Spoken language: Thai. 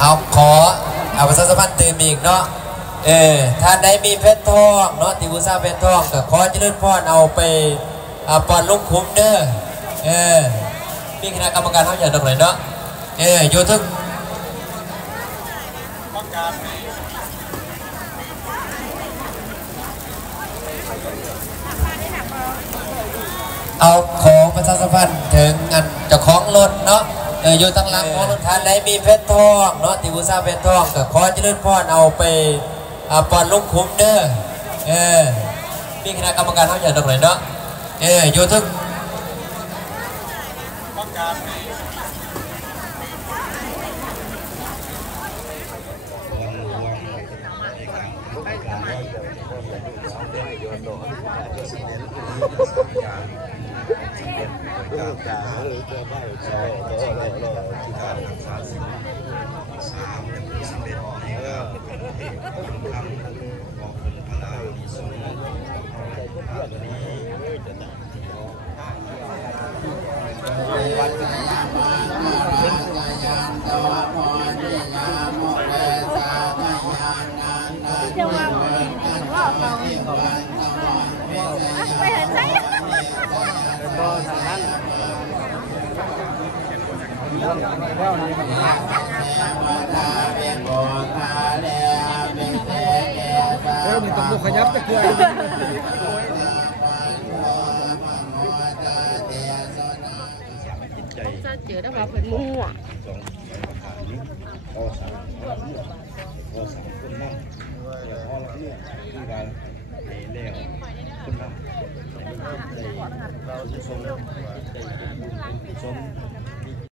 เอาขอเอาประชาสัมพันธ์เติมอีกเนาะท่านได้มีเพชรทองเนาะที่บูชาเพชรทองก็ขอเจริญพรเอาไปปอนลูกคุ้มเด้อมีคณะกรรมการเขาอย่างตรงไหนเนาะอยู่ทุกเอาขอประชาสัมพันธ์ถึงงานเจ้าของรถเนาะอยู่ตั้งหลังของรถท่านได้มีเพชรทองเนาะที่บูชาเพชรทองก็ขอเจริญพรเอาไปปอนลูกคุ้มเด้อมีคณะกรรมการเขาอย่างตรงไหนเนาะอยู่ทุกไปเห็นไหมมันต้องบุกขยับจะเกลือจะเจอได้ว่าเป็นมั่วเราจะชม